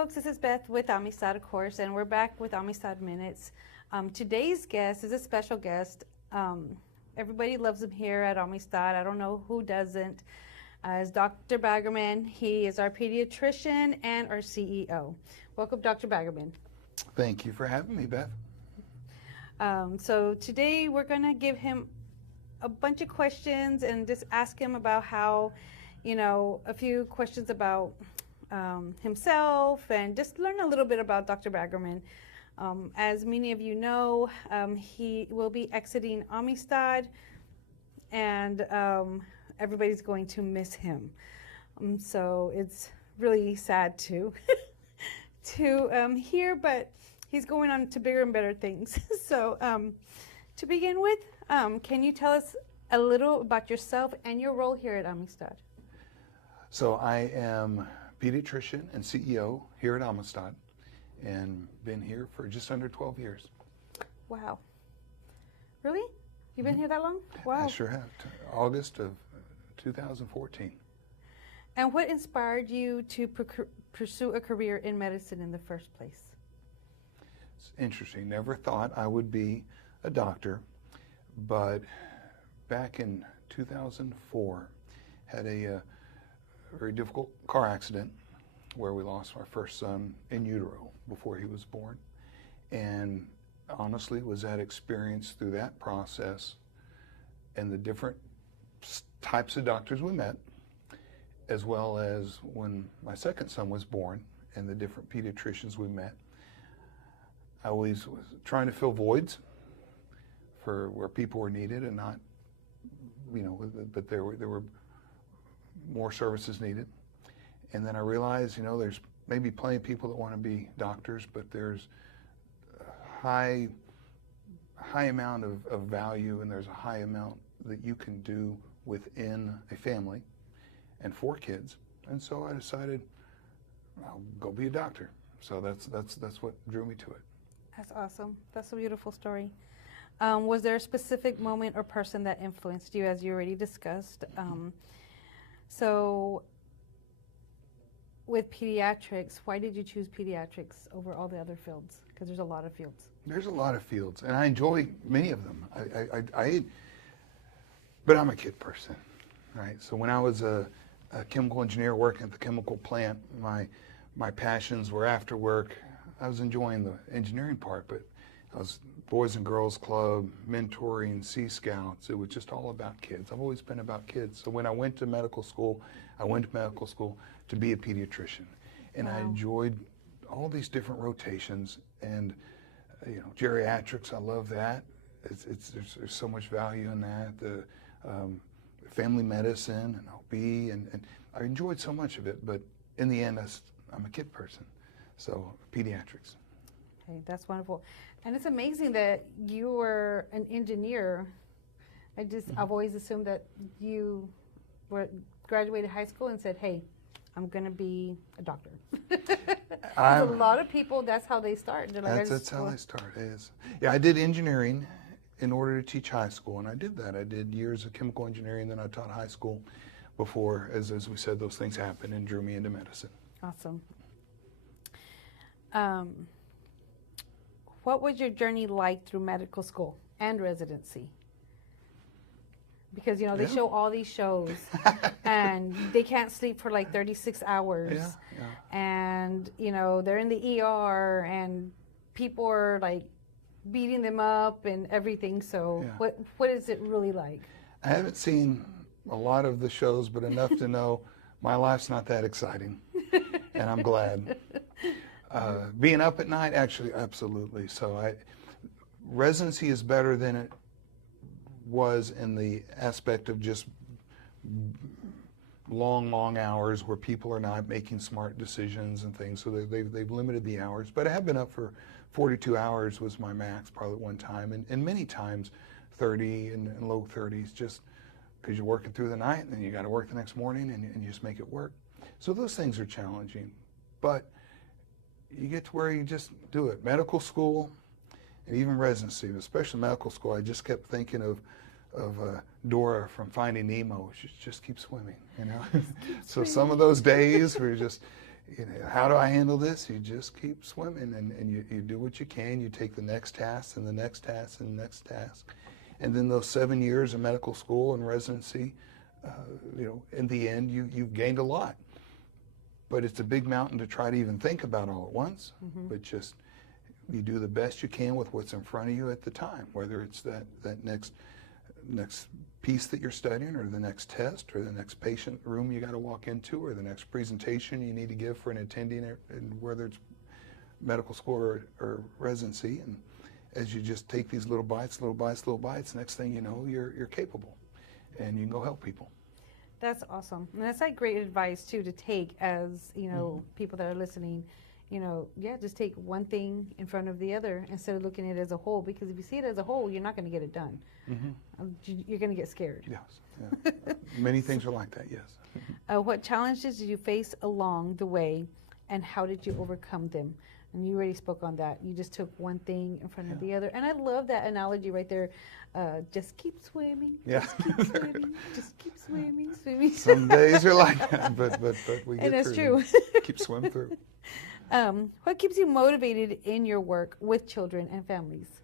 folks, this is Beth with Amistad, of course, and we're back with Amistad Minutes. Today's guest is a special guest. Everybody loves him here at Amistad. I don't know who doesn't. Is Dr. Baggerman. He is our pediatrician and our CEO. Welcome, Dr. Baggerman. Thank you for having me, Beth. So today we're going to give him a bunch of questions and just ask him about how, a few questions about himself and just learn a little bit about Dr. Baggerman. As many of you know, he will be exiting Amistad, and everybody's going to miss him. So it's really sad to hear, but he's going on to bigger and better things. So to begin with, can you tell us a little about yourself and your role here at Amistad? So I am pediatrician and CEO here at Amistad, and been here for just under 12 years. Wow. Really? You've been here that long? Wow. I sure have. August of 2014. And what inspired you to pursue a career in medicine in the first place? It's interesting. Never thought I would be a doctor, but back in 2004, had a very difficult car accident where we lost our first son in utero before he was born. And honestly, was that experience through that process and the different types of doctors we met, as well as when my second son was born and the different pediatricians we met. I always was trying to fill voids for where people were needed and not, but there were more services needed. And then I realized, there's maybe plenty of people that want to be doctors, but there's a high amount of value, and there's a high amount that you can do within a family and for kids. And so I decided I'll go be a doctor. So that's what drew me to it. That's awesome. That's a beautiful story. Was there a specific moment or person that influenced you, as you already discussed? So with pediatrics, why did you choose pediatrics over all the other fields? Because there's a lot of fields. There's a lot of fields, and I enjoy many of them. But I'm a kid person, right? So when I was a chemical engineer working at the chemical plant, my passions were after work. I was enjoying the engineering part, but I was Boys and Girls Club, mentoring, Sea Scouts. It was just all about kids. I've always been about kids. So when I went to medical school, to be a pediatrician. And wow. I enjoyed all these different rotations, and geriatrics, I love that. There's so much value in that. The family medicine and OB, and I enjoyed so much of it, but in the end, I'm a kid person. So pediatrics. Okay, that's wonderful. And it's amazing that you were an engineer. I've always assumed that you graduated high school and said, hey, I'm going to be a doctor. A lot of people, that's how they start. That's how they start. Yeah, I did engineering in order to teach high school, and I did that. I did years of chemical engineering, then I taught high school before, as we said, those things happened and drew me into medicine. Awesome. What was your journey like through medical school and residency? Because, they show all these shows and they can't sleep for like 36 hours. Yeah. And, they're in the ER and people are like beating them up and everything. So yeah. What is it really like? I haven't seen a lot of the shows, but enough to know my life's not that exciting. And I'm glad. Being up at night, actually, absolutely. So residency is better than it was in the aspect of just long hours where people are not making smart decisions and things. So they've limited the hours. But I have been up for 42 hours was my max probably at one time. And many times 30 and low 30s, just because you're working through the night and then you got to work the next morning and you just make it work. So those things are challenging. But you get to where you just do it. Medical school and even residency, especially medical school, I just kept thinking of Dora from Finding Nemo. She just keeps swimming, So some of those days were just, You know, how do I handle this? You just keep swimming, and you do what you can. You take the next task and the next task and the next task. And then those 7 years of medical school and residency, you know, in the end, you've gained a lot. But it's a big mountain to try to even think about all at once. But just, you do the best you can with what's in front of you at the time, whether it's that next piece that you're studying, or the next test, or the next patient room you got to walk into, or the next presentation you need to give for an attending, and whether it's medical school or residency. And as you just take these little bites, little bites, little bites, next thing you know, you're capable, and you can go help people. That's awesome. And that's like great advice too to take as, you know, people that are listening. You know, yeah, just take one thing in front of the other instead of looking at it as a whole, because if you see it as a whole, you're not going to get it done. You're going to get scared. Yes. Yeah. Many things are like that, yes. What challenges did you face along the way, and how did you overcome them? And you already spoke on that. You just took one thing in front of the other. And I love that analogy right there. Just keep swimming. Yeah. Just keep swimming. Just keep swimming, swimming. Some days are like that, but we get and that's through. true. Keep swimming through. What keeps you motivated in your work with children and families?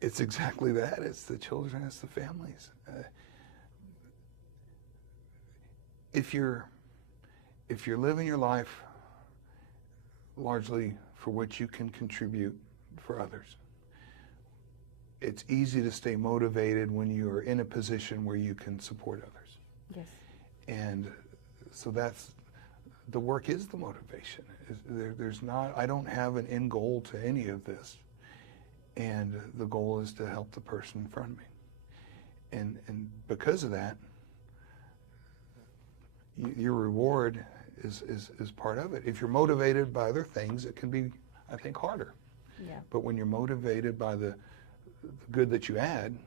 It's exactly that. It's the children, it's the families. If you're living your life largely for what you can contribute for others, it's easy to stay motivated when you are in a position where you can support others. Yes. And so that's, the work is the motivation. There's not, I don't have an end goal to any of this. And the goal is to help the person in front of me. And because of that, your reward is part of it. If you're motivated by other things, it can be, I think, harder. Yeah. But when you're motivated by the good that you add,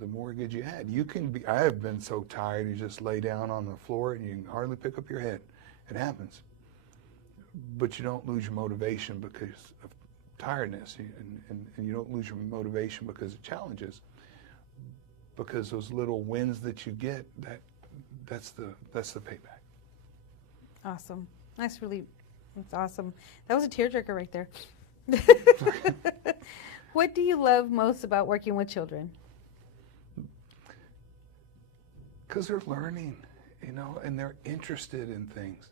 the more good you add. You can be, I have been so tired, you just lay down on the floor and you can hardly pick up your head. It happens. But you don't lose your motivation because of tiredness, and you don't lose your motivation because of challenges. Because those little wins that you get, that's the payback. Awesome. That's awesome. That was a tearjerker right there. What do you love most about working with children? Because they're learning, you know, and they're interested in things.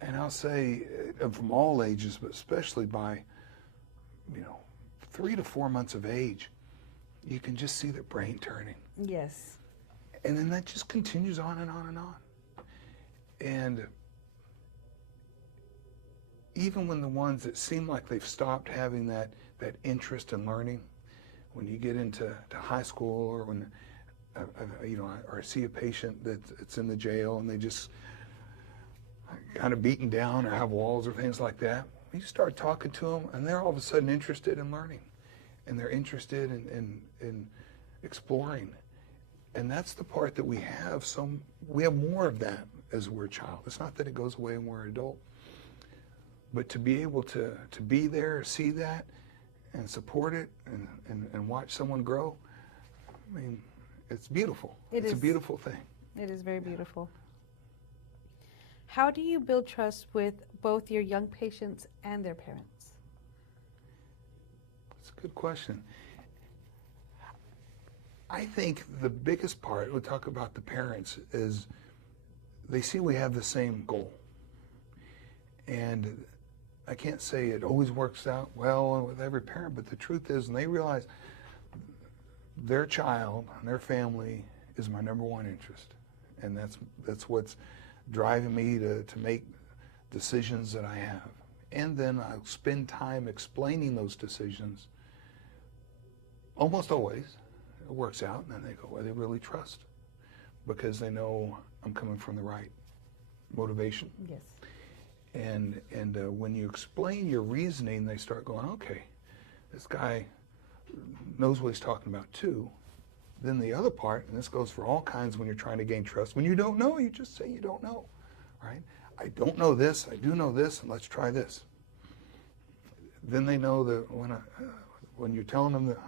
And I'll say, from all ages, but especially by, 3 to 4 months of age, you can just see their brain turning. Yes. And then that just continues on and on and on. And even when the ones that seem like they've stopped having that interest in learning, when you get into high school, or when or I see a patient that's in the jail and they just kind of beaten down or have walls or things like that, you start talking to them and they're all of a sudden interested in learning, and they're interested in exploring. And that's the part that we have more of that as we're a child. It's not that it goes away when we're an adult, but to be able to be there, see that, and support it, and watch someone grow, I mean, it's beautiful. It's a beautiful thing. It is very beautiful. How do you build trust with both your young patients and their parents? That's a good question. I think the biggest part, we'll talk about the parents, is they see we have the same goal. And I can't say it always works out well with every parent, but the truth is, and they realize their child and their family is my number one interest. And that's what's driving me to make decisions that I have. And then I'll spend time explaining those decisions. Almost always it works out, and then they go, well, they really trust, because they know I'm coming from the right motivation. Yes. And when you explain your reasoning, they start going, okay, this guy knows what he's talking about too. Then the other part, and this goes for all kinds when you're trying to gain trust, when you don't know, you just say you don't know, right? I don't know this, I do know this, and let's try this. Then they know that when you're telling them that,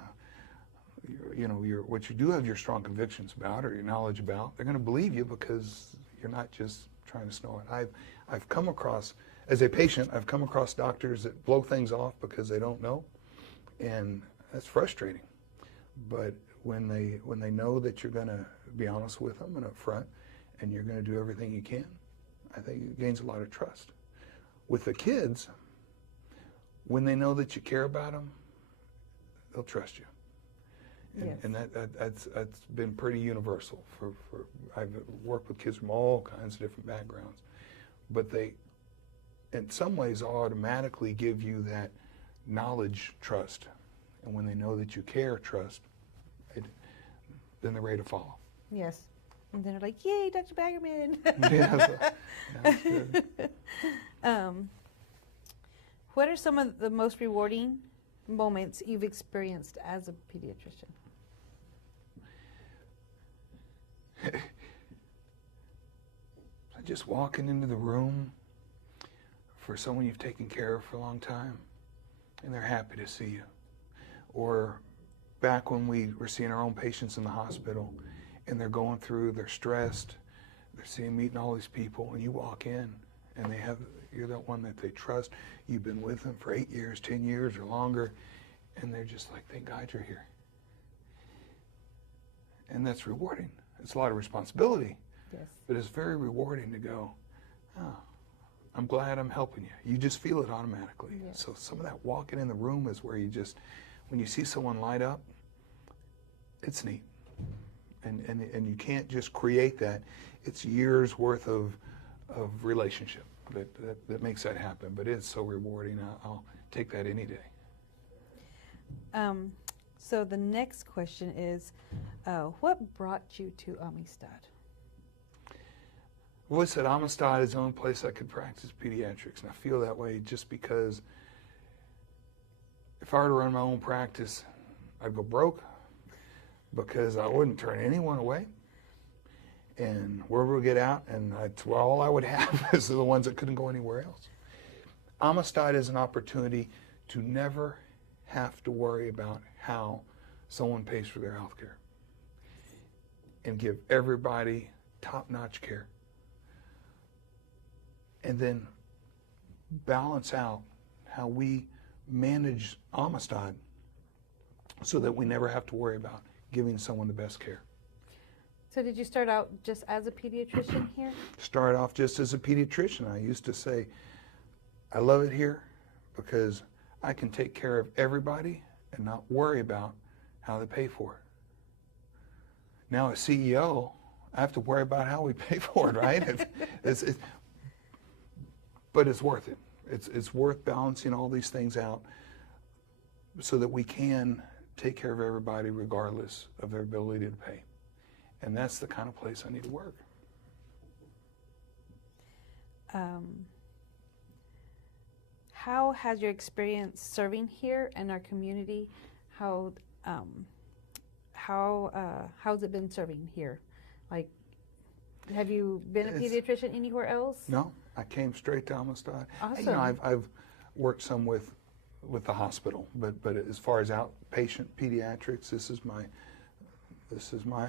what you do have your strong convictions about or your knowledge about, they're going to believe you because You're not just trying to snore it. I've come across, as a patient, I've come across doctors that blow things off because they don't know, and that's frustrating. But when they know that you're going to be honest with them and upfront, and you're going to do everything you can, I think it gains a lot of trust. With the kids, when they know that you care about them, they'll trust you. And, Yes. and that's been pretty universal. I've worked with kids from all kinds of different backgrounds, but they, in some ways, automatically give you that knowledge trust, and when they know that you care, trust, then they're ready to follow. Yes. And then they're like, "Yay, Dr. Baggerman!" Yeah, that's good. What are some of the most rewarding moments you've experienced as a pediatrician? Just walking into the room for someone you've taken care of for a long time, and they're happy to see you. Or back when we were seeing our own patients in the hospital, and they're going through, they're stressed, they're meeting all these people, and you walk in, and you're that one that they trust. You've been with them for 8 years, 10 years, or longer, and they're just like, thank God you're here. And that's rewarding. It's a lot of responsibility. Yes. But it's very rewarding to go, oh, I'm glad I'm helping you. You just feel it automatically. Yes. So some of that walking in the room is where you just, when you see someone light up, it's neat. And you can't just create that. It's years worth of relationship that makes that happen. But it's so rewarding. I'll take that any day. So the next question is, what brought you to Amistad? Well, I said Amistad is the only place I could practice pediatrics, and I feel that way just because if I were to run my own practice, I'd go broke because I wouldn't turn anyone away, and wherever we get out, and all I would have is the ones that couldn't go anywhere else. Amistad is an opportunity to never have to worry about how someone pays for their health care and give everybody top-notch care. And then balance out how we manage Amistad so that we never have to worry about giving someone the best care. So did you start out just as a pediatrician here? Started off just as a pediatrician. I used to say, I love it here because I can take care of everybody and not worry about how they pay for it. Now as CEO, I have to worry about how we pay for it, right? But it's worth it. It's worth balancing all these things out so that we can take care of everybody regardless of their ability to pay. And that's the kind of place I need to work. How has your experience serving here in our community, how's it been serving here? Like, have you been a pediatrician anywhere else? No, I came straight to Amistad. Awesome. You know, I've worked some with the hospital, but as far as outpatient pediatrics, this is my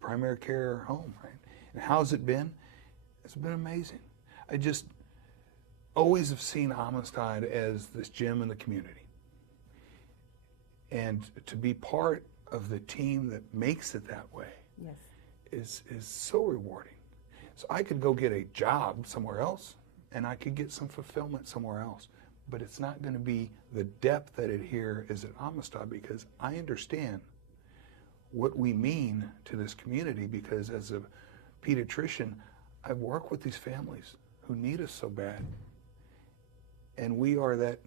primary care home, right? And how's it been? It's been amazing. I just always have seen Amistad as this gem in the community. And to be part of the team that makes it that way Yes. is so rewarding. So I could go get a job somewhere else, and I could get some fulfillment somewhere else. But it's not going to be the depth that it here is at Amistad, because I understand what we mean to this community, because as a pediatrician, I've worked with these families who need us so bad. And we are that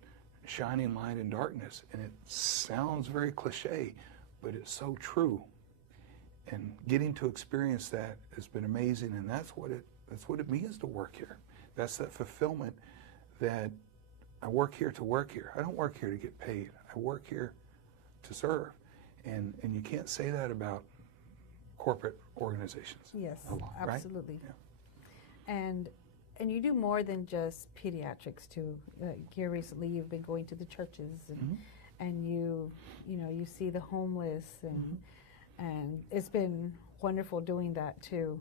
shining light in darkness. And it sounds very cliche, but it's so true. And getting to experience that has been amazing, and that's what it means to work here. That's that fulfillment that I work here to work here. I don't work here to get paid. I work here to serve. And you can't say that about corporate organizations. Yes, a lot, absolutely. Right? Yeah. And you do more than just pediatrics too. Here recently, you've been going to the churches, and you see the homeless, and it's been wonderful doing that too.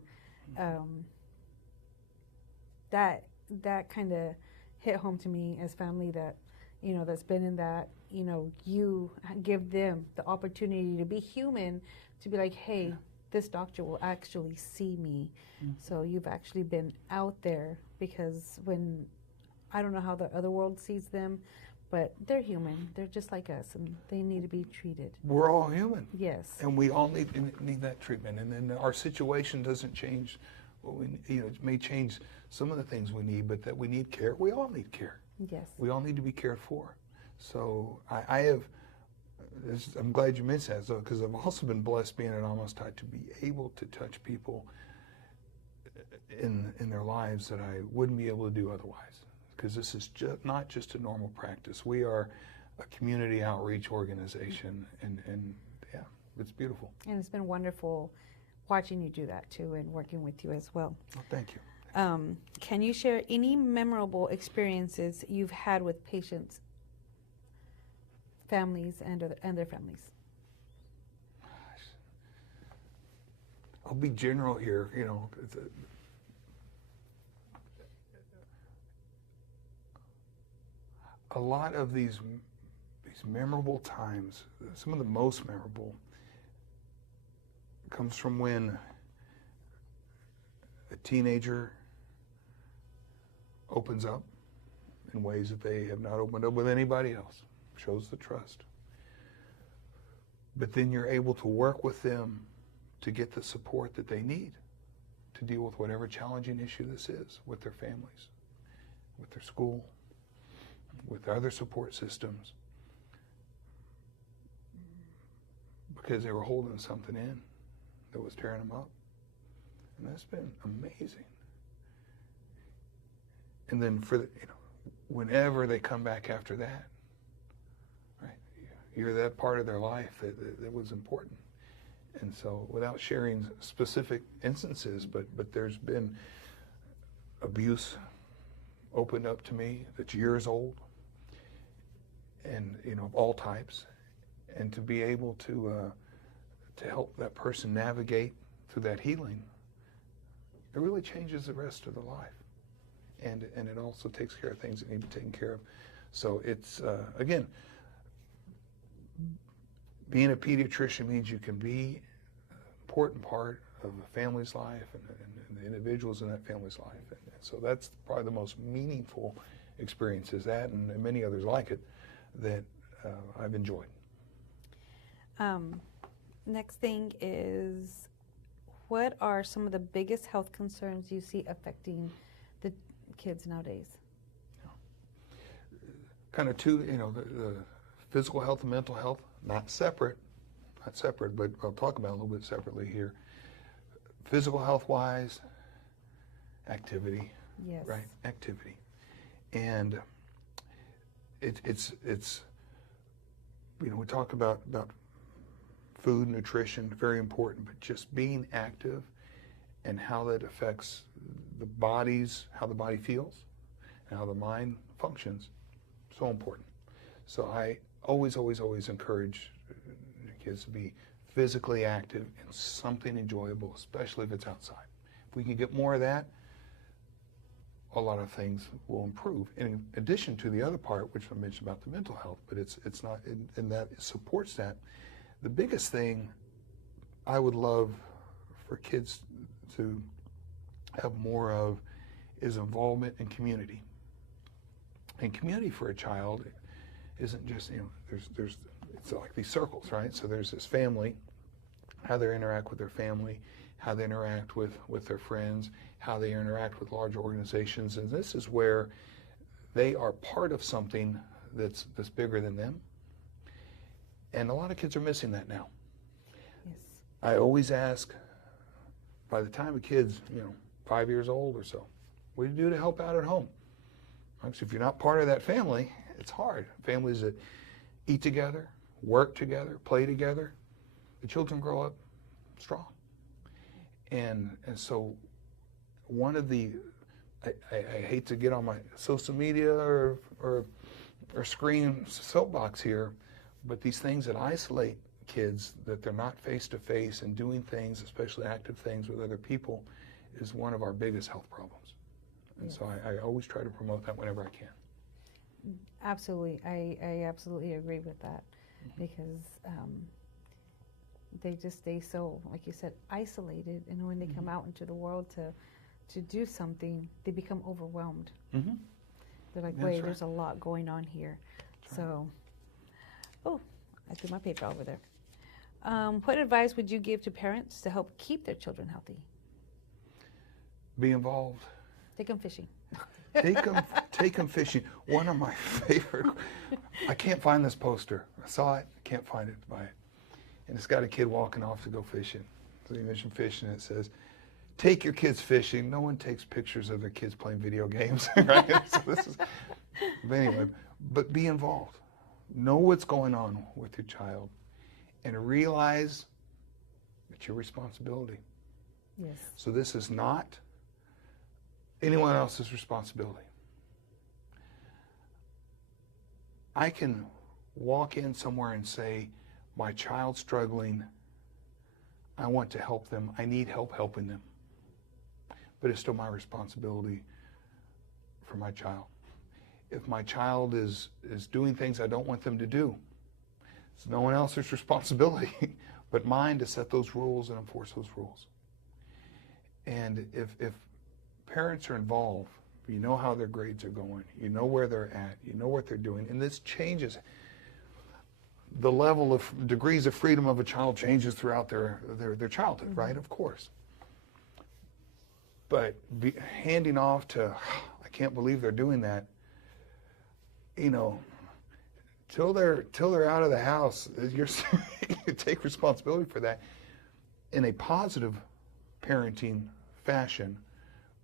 that kind of hit home to me as family that, that's been in that, you give them the opportunity to be human, to be like, hey, this doctor will actually see me. So you've actually been out there, because when, I don't know how the other world sees them, but they're human. They're just like us, and they need to be treated. We're all human. Yes. And we all need that treatment. And then our situation doesn't change what we, it may change some of the things we need, but that we need care. We all need care. Yes. We all need to be cared for. So I'm glad you mentioned that, because I've also been blessed being at Amistad to be able to touch people in their lives that I wouldn't be able to do otherwise. Because this is not just a normal practice. We are a community outreach organization, and yeah, it's beautiful. And it's been wonderful watching you do that too, and working with you as well. Well, thank you. Can you share any memorable experiences you've had with patients, families, and their families? I'll be general here, a lot of these memorable times, some of the most memorable, comes from when a teenager opens up in ways that they have not opened up with anybody else, shows the trust. But then you're able to work with them to get the support that they need to deal with whatever challenging issue this is, with their families, with their school, with other support systems, because they were holding something in that was tearing them up. And that's been amazing. And then whenever they come back after that, right, you're that part of their life that was important. And so, without sharing specific instances, but there's been abuse opened up to me that's years old, and of all types, and to be able to help that person navigate through that healing, it really changes the rest of their life, and it also takes care of things that need to be taken care of. So it's again, being a pediatrician means you can be an important part of a family's life and the individuals in that family's life, and so that's probably the most meaningful experience, is that, and many others like it, that I've enjoyed. Next thing is, what are some of the biggest health concerns you see affecting the kids nowadays? Kind of two, the physical health and mental health, not separate, but I'll talk about it a little bit separately here. Physical health-wise, activity, Yes. right? Activity, and it's we talk about food, nutrition, very important, but just being active and how that affects how the body feels and how the mind functions, so important. So I always encourage kids to be physically active and something enjoyable, especially if it's outside. If we can get more of that, a lot of things will improve. In addition to the other part, which I mentioned about the mental health, but it's not, and that supports that. The biggest thing I would love for kids to have more of is involvement in community. And community for a child isn't just, it's like these circles, right? So there's this family, how they interact with their family, how they interact with their friends, how they interact with large organizations, and this is where they are part of something that's bigger than them. And a lot of kids are missing that now. Yes. I always ask, by the time a kid's 5 years old or so, what do you do to help out at home? So if you're not part of that family, it's hard. Families that eat together, work together, play together, the children grow up strong. And so one of the, I hate to get on my social media or screen soapbox here, but these things that isolate kids, that they're not face-to-face and doing things, especially active things with other people, is one of our biggest health problems. And so I always try to promote that whenever I can. Absolutely. I absolutely agree with that, because they just stay so, like you said, isolated, and when they come out into the world to do something, they become overwhelmed. They're like, wait, there's a lot going on here. So, oh, I threw my paper over there. What advice would you give to parents to help keep their children healthy? Be involved. Take them fishing. Take them fishing. One of my favorite. I can't find this poster. I saw it. Can't find it to buy it. And it's got a kid walking off to go fishing. So you mentioned fishing. It says, "Take your kids fishing." No one takes pictures of their kids playing video games, right? So this is. But anyway, but be involved. Know what's going on with your child, and realize it's your responsibility. Yes. So this is not anyone else's responsibility. I can walk in somewhere and say, my child's struggling, I want to help them, I need help helping them. But it's still my responsibility for my child. If my child is doing things I don't want them to do, it's no one else's responsibility but mine to set those rules and enforce those rules. And if parents are involved, you know how their grades are going, you know where they're at, you know what they're doing, and this changes. The level of degrees of freedom of a child changes throughout their childhood, right? Of course. But handing off to, I can't believe they're doing that, you know, till they're out of the house, you take responsibility for that in a positive parenting fashion,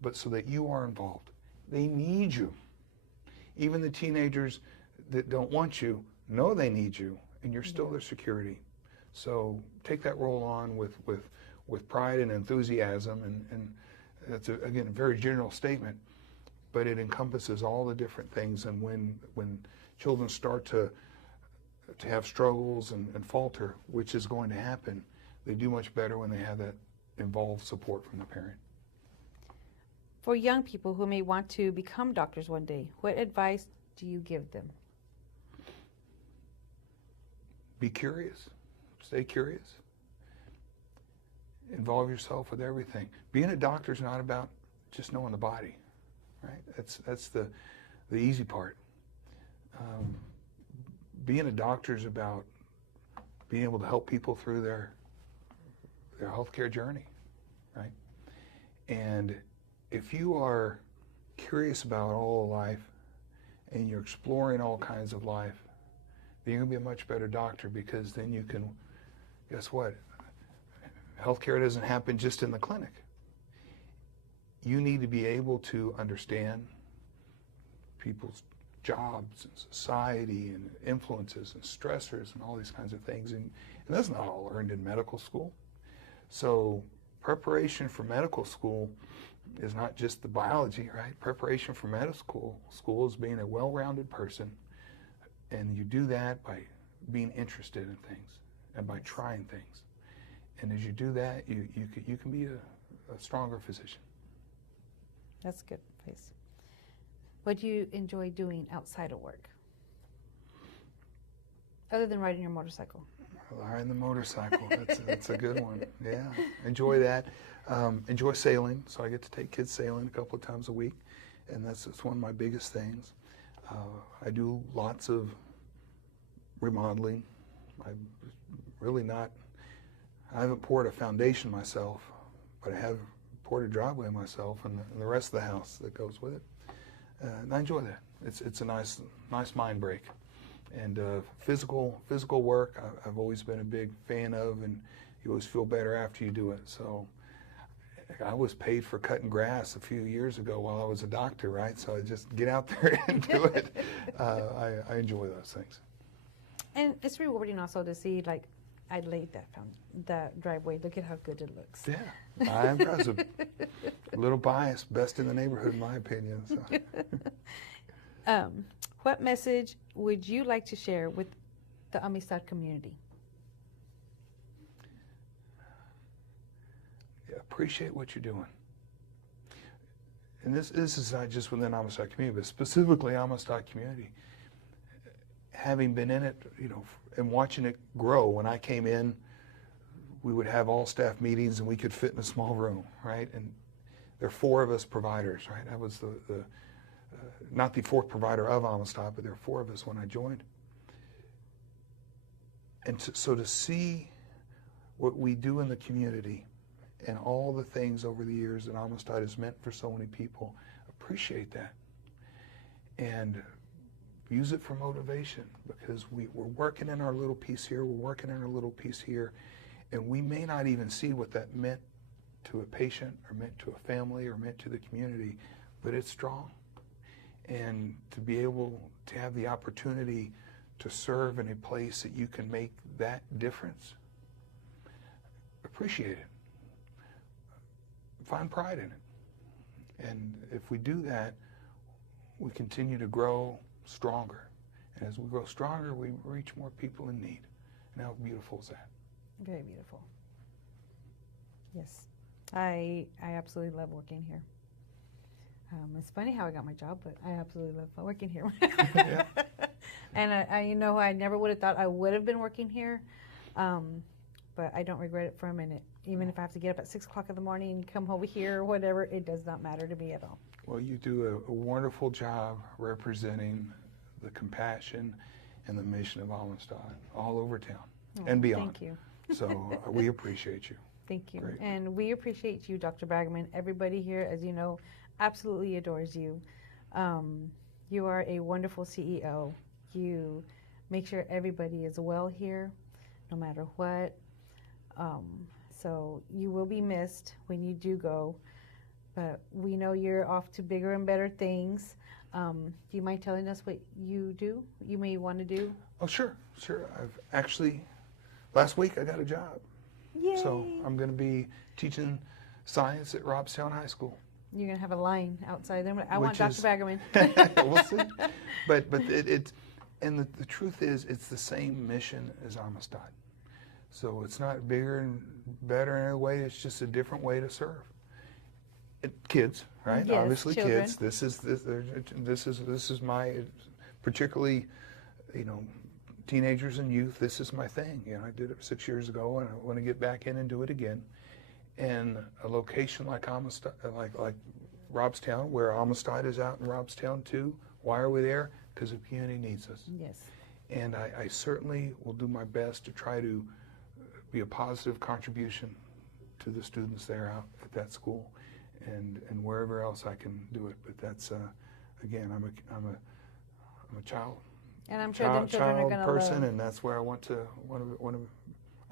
but so that you are involved. They need you. Even the teenagers that don't want you know they need you, and you're still their security. So take that role on with pride and enthusiasm, and that's, again, a very general statement, but it encompasses all the different things. And when children start to have struggles and falter, which is going to happen, they do much better when they have that involved support from the parent. For young people who may want to become doctors one day, what advice do you give them? Be curious. Stay curious. Involve yourself with everything. Being a doctor is not about just knowing the body, right? That's the easy part. Being a doctor is about being able to help people through their healthcare journey, right? And if you are curious about all of life and you're exploring all kinds of life, then you're going to be a much better doctor, because then you can, guess what? Healthcare doesn't happen just in the clinic. You need to be able to understand people's jobs and society and influences and stressors and all these kinds of things. And that's not all learned in medical school. So preparation for medical school is not just the biology, right? Preparation for medical school is being a well-rounded person, and you do that by being interested in things and by trying things. And as you do that, you can be a stronger physician. That's good advice. What do you enjoy doing outside of work, other than riding your motorcycle? Riding the motorcycle, that's a good one. Yeah, enjoy that. Enjoy sailing, so I get to take kids sailing a couple of times a week, and that's one of my biggest things. I do lots of remodeling. I haven't poured a foundation myself, but I have poured a driveway myself, and the rest of the house that goes with it. And I enjoy that. It's a nice mind break. And physical work, I've always been a big fan of, and you always feel better after you do it. So I was paid for cutting grass a few years ago while I was a doctor, right? So I just get out there and do it. I enjoy those things. And it's rewarding also to see, like, I laid that driveway. Look at how good it looks. Yeah, I'm impressive. A little biased, best in the neighborhood, in my opinion. So. What message would you like to share with the Amistad community? Yeah, appreciate what you're doing. and this is not just within Amistad community, but specifically Amistad community, having been in it, and watching it grow. When I came in, we would have all staff meetings and we could fit in a small room, right? And there are 4 of us providers, right? I was not the 4th provider of Amistad, but there are 4 of us when I joined. And so to see what we do in the community and all the things over the years that Amistad has meant for so many people, appreciate that. And use it for motivation, because we're working in our little piece here, we're working in our little piece here, and we may not even see what that meant to a patient or meant to a family or meant to the community, but it's strong. And to be able to have the opportunity to serve in a place that you can make that difference, appreciate it. Find pride in it. And if we do that, we continue to grow stronger. And as we grow stronger, we reach more people in need. And how beautiful is that? Very beautiful. Yes. I absolutely love working here. It's funny how I got my job, but I absolutely love working here. Yeah. And I never would have thought I would have been working here, but I don't regret it for a minute. Even if I have to get up at 6 o'clock in the morning, come over here or whatever, it does not matter to me at all. Well, you do a wonderful job representing the compassion and the mission of Amistad all over town and beyond. Thank you. So we appreciate you. Thank you. Great. And we appreciate you, Dr. Baggerman. Everybody here, as you know, absolutely adores you. You are a wonderful CEO. You make sure everybody is well here, no matter what. So you will be missed when you do go, but we know you're off to bigger and better things. Do you mind telling us what you do, you may want to do? Oh, sure. I've actually, last week I got a job. Yay! So I'm going to be teaching science at Robstown High School. You're going to have a line outside there. I want Which Dr. is- Baggerman. We'll see. But it's and the truth is, it's the same mission as Amistad. So it's not bigger and better in a way. It's just a different way to serve. Kids, right? Yes, Obviously, children. kids. This is my, particularly, teenagers and youth. This is my thing. I did it 6 years ago, and I want to get back in and do it again. And a location like Amistad, like Robstown, where Amistad is out in Robstown too. Why are we there? Because the community needs us. Yes. And I certainly will do my best to try to be a positive contribution to the students there out at that school, and wherever else I can do it. But that's again, I'm a child. And I'm sure them children are going to person, love. and that's where I want to.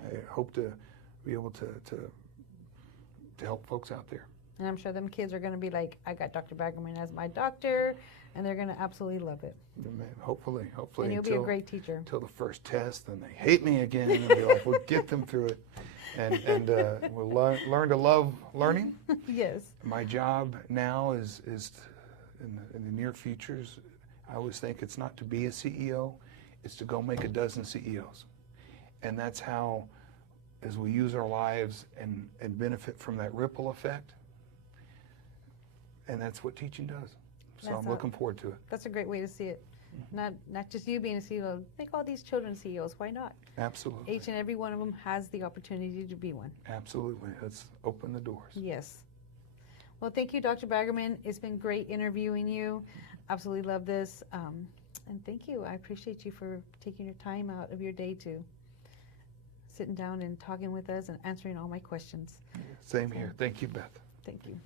I hope to be able to help folks out there. And I'm sure them kids are going to be like, I got Dr. Baggerman as my doctor, and they're going to absolutely love it. Hopefully. And you'll be a great teacher. Until the first test, then they hate me again, and be like, we'll get them through it. And we'll learn to love learning. Yes. My job now is in the near future, I always think it's not to be a CEO, it's to go make a dozen CEOs. And that's how, as we use our lives and benefit from that ripple effect, and that's what teaching does. So I'm looking forward to it. That's a great way to see it. Not just you being a CEO, make all these children CEOs. Why not? Absolutely. Each and every one of them has the opportunity to be one. Absolutely. Let's open the doors. Yes. Well, thank you, Dr. Baggerman. It's been great interviewing you. Absolutely love this. And thank you. I appreciate you for taking your time out of your day to sitting down and talking with us and answering all my questions. Same here. Thank you, Beth. Thank you.